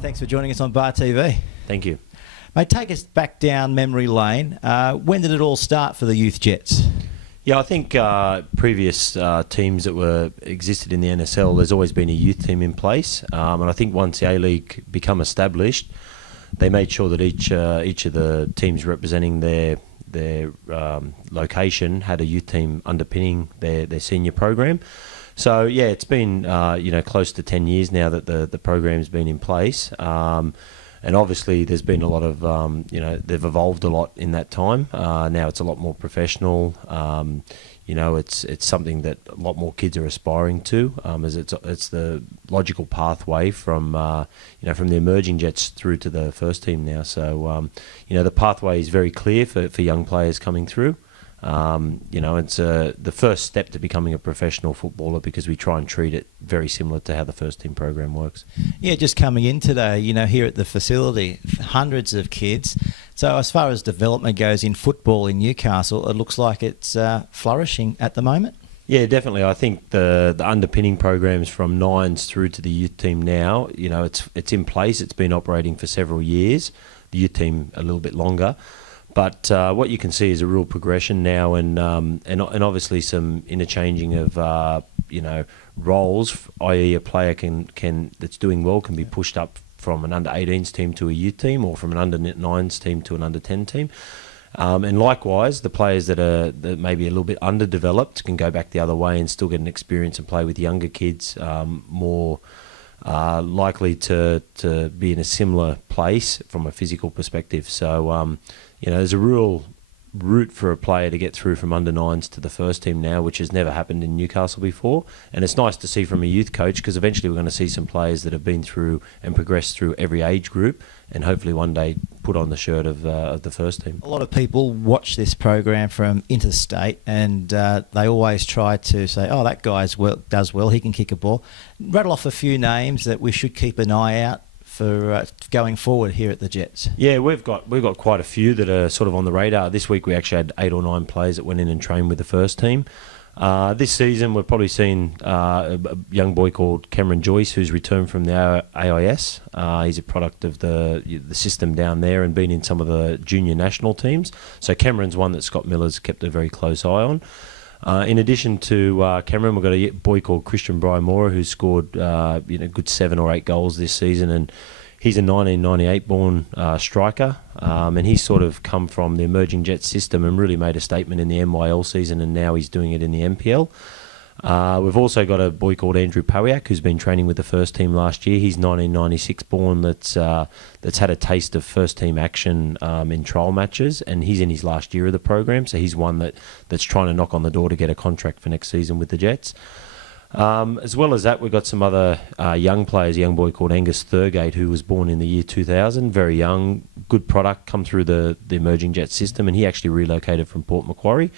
Thanks for joining us on BarTV. Thank you. Mate, take us back down memory lane. When did it all start for the Youth Jets? Yeah, I think previous teams that existed in the NSL, there's always been a youth team in place, and I think once the A-League become established, they made sure that each of the teams representing their location had a youth team underpinning their senior program. So yeah, it's been close to 10 years now that the program's been in place. And obviously, there's been a lot of, they've evolved a lot in that time. Now it's a lot more professional. It's something that a lot more kids are aspiring to, as it's the logical pathway from the emerging Jets through to the first team now. So, the pathway is very clear for young players coming through. It's the first step to becoming a professional footballer, because we try and treat it very similar to how the first team program works. Yeah, just coming in today, here at the facility, hundreds of kids. So as far as development goes in football in Newcastle, it looks like it's flourishing at the moment. Yeah, definitely. I think the underpinning programs from nines through to the youth team now, it's in place. It's been operating for several years. The youth team a little bit longer. But what you can see is a real progression now, and obviously some interchanging of roles, i.e. a player that's doing well can be pushed up from an under-18s team to a youth team, or from an under-9s team to an under-10 team. And likewise, the players that may be a little bit underdeveloped can go back the other way and still get an experience and play with younger kids, more likely to be in a similar place from a physical perspective. So, there's a real route for a player to get through from under-9s to the first team now, which has never happened in Newcastle before. And it's nice to see from a youth coach, because eventually we're going to see some players that have been through and progressed through every age group, and hopefully one day put on the shirt of the first team. A lot of people watch this program from interstate, and they always try to say, oh, that guy does well, he can kick a ball. Rattle off a few names that we should keep an eye out for going forward here at the Jets. Yeah, we've got quite a few that are sort of on the radar. This week we actually had 8 or 9 players that went in and trained with the first team. This season we've probably seen a young boy called Cameron Joyce, who's returned from the AIS. He's a product of the system down there and been in some of the junior national teams. So Cameron's one that Scott Miller's kept a very close eye on. In addition to Cameron, we've got a boy called Christian Brymora, who's scored good 7 or 8 goals this season, and he's a 1998 born striker, and he's sort of come from the emerging Jets system and really made a statement in the NYL season, and now he's doing it in the NPL. We've also got a boy called Andrew Powiak, who's been training with the first team last year. He's 1996 born, that's had a taste of first team action in trial matches, and he's in his last year of the program, so he's one that's trying to knock on the door to get a contract for next season with the Jets. As well as that, we've got some other young players, a young boy called Angus Thurgate, who was born in the year 2000, very young, good product, come through the emerging Jets system, and he actually relocated from Port Macquarie.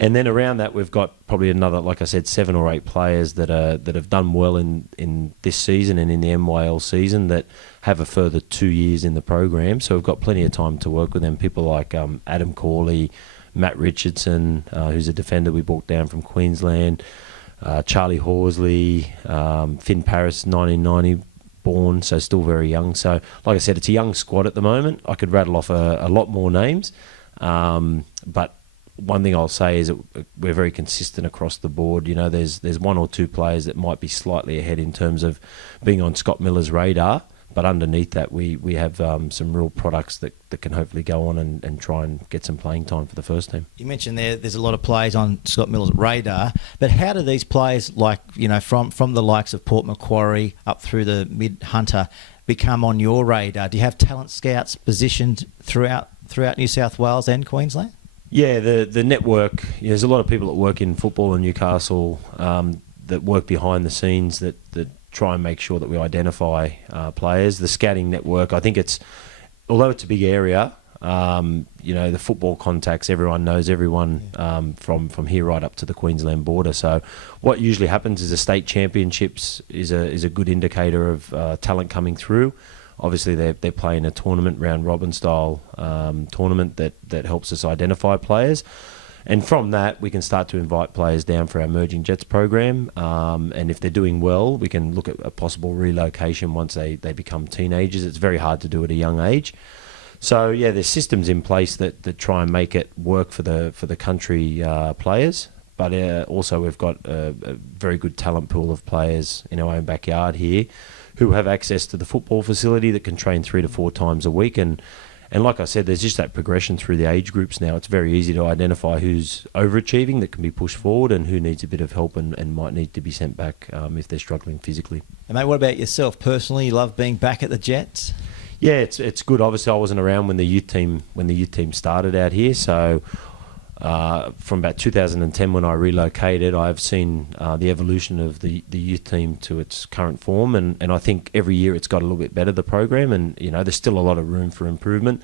And then around that, we've got probably another, like I said, 7 or 8 players that have done well in this season and in the NYL season that have a further 2 years in the program. So we've got plenty of time to work with them. People like Adam Corley, Matt Richardson, who's a defender we brought down from Queensland, Charlie Horsley, Finn Paris, 1990 born, so still very young. So like I said, it's a young squad at the moment. I could rattle off a lot more names, but one thing I'll say is that we're very consistent across the board. There's 1 or 2 players that might be slightly ahead in terms of being on Scott Miller's radar, but underneath that we have some real products that can hopefully go on and try and get some playing time for the first team. You mentioned there's a lot of players on Scott Miller's radar, but how do these players, like from the likes of Port Macquarie up through the mid-Hunter, become on your radar? Do you have talent scouts positioned throughout New South Wales and Queensland? Yeah, the network, there's a lot of people that work in football in Newcastle that work behind the scenes that try and make sure that we identify players. The scouting network, I think although it's a big area, the football contacts, everyone knows everyone from here right up to the Queensland border. So what usually happens is the state championships is a good indicator of talent coming through. Obviously, they're playing a tournament, round robin style tournament that helps us identify players. And from that, we can start to invite players down for our Emerging Jets program. And if they're doing well, we can look at a possible relocation once they become teenagers. It's very hard to do at a young age. So, yeah, there's systems in place that try and make it work for the country players. But also we've got a very good talent pool of players in our own backyard here who have access to the football facility that can train 3 to 4 times a week. And like I said, there's just that progression through the age groups now. It's very easy to identify who's overachieving that can be pushed forward and who needs a bit of help and might need to be sent back if they're struggling physically. And mate, what about yourself personally? You love being back at the Jets? Yeah, it's good. Obviously, I wasn't around when the youth team started out here, so from about 2010 when I relocated, I've seen the evolution of the youth team to its current form, and I think every year it's got a little bit better, the program, and there's still a lot of room for improvement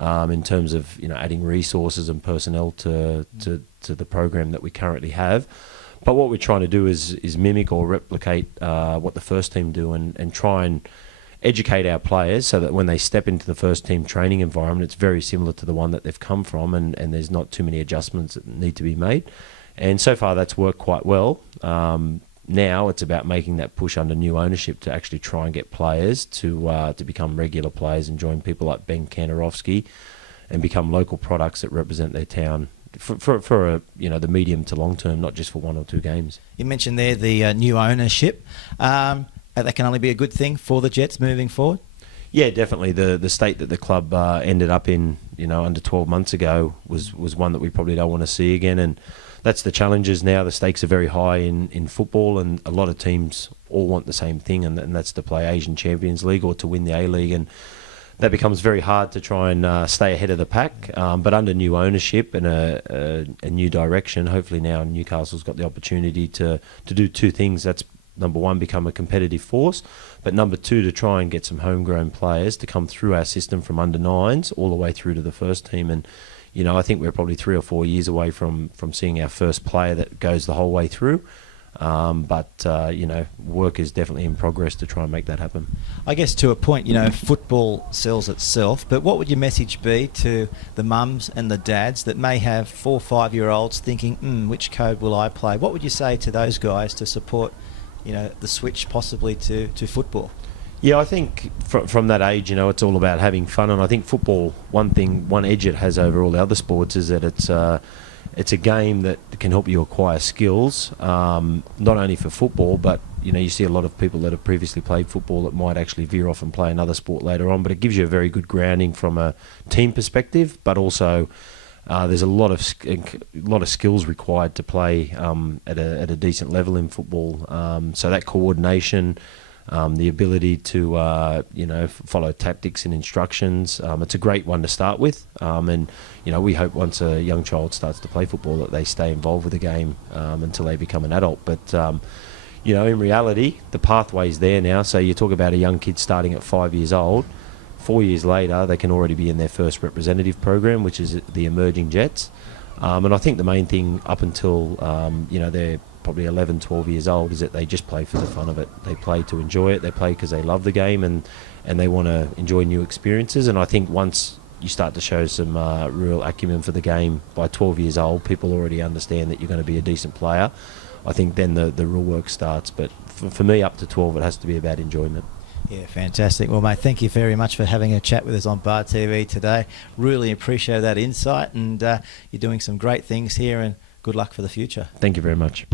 in terms of adding resources and personnel to the program that we currently have. But what we're trying to do is mimic or replicate what the first team do and try and educate our players so that when they step into the first team training environment, it's very similar to the one that they've come from, and there's not too many adjustments that need to be made. And so far that's worked quite well. Now it's about making that push under new ownership to actually try and get players to become regular players and join people like Ben Kanarowski and become local products that represent their town for the medium to long term, not just for 1 or 2 games. You mentioned there the new ownership. That can only be a good thing for the Jets moving forward? Yeah, definitely. The state that the club ended up in, under 12 months ago was one that we probably don't want to see again. And that's the challenges now. The stakes are very high in football, and a lot of teams all want the same thing, and that's to play Asian Champions League or to win the A-League. And that becomes very hard to try and stay ahead of the pack. But under new ownership and a new direction, hopefully now Newcastle's got the opportunity to do 2 things. That's number 1, become a competitive force, but number 2, to try and get some homegrown players to come through our system from under 9s all the way through to the first team. And I think we're probably 3 or 4 years away from seeing our first player that goes the whole way through. But work is definitely in progress to try and make that happen. I guess to a point, football sells itself, but what would your message be to the mums and the dads that may have 4 or 5-year-olds thinking, which code will I play? What would you say to those guys to support the switch possibly to football? Yeah, I think from that age, it's all about having fun. And I think football, one edge it has over all the other sports is that it's a game that can help you acquire skills, not only for football, but you see a lot of people that have previously played football that might actually veer off and play another sport later on. But it gives you a very good grounding from a team perspective, but also there's a lot of skills required to play at a decent level in football. So that coordination, the ability to follow tactics and instructions, it's a great one to start with. And we hope once a young child starts to play football that they stay involved with the game until they become an adult. But in reality, the pathway's there now. So you talk about a young kid starting at 5 years old. 4 years later, they can already be in their first representative program, which is the Emerging Jets. And I think the main thing up until, they're probably 11, 12 years old is that they just play for the fun of it. They play to enjoy it. They play because they love the game and they want to enjoy new experiences. And I think once you start to show some real acumen for the game by 12 years old, people already understand that you're going to be a decent player. I think then the real work starts. But for me, up to 12, it has to be about enjoyment. Yeah, fantastic. Well, mate, thank you very much for having a chat with us on BarTV today. Really appreciate that insight, and you're doing some great things here, and good luck for the future. Thank you very much.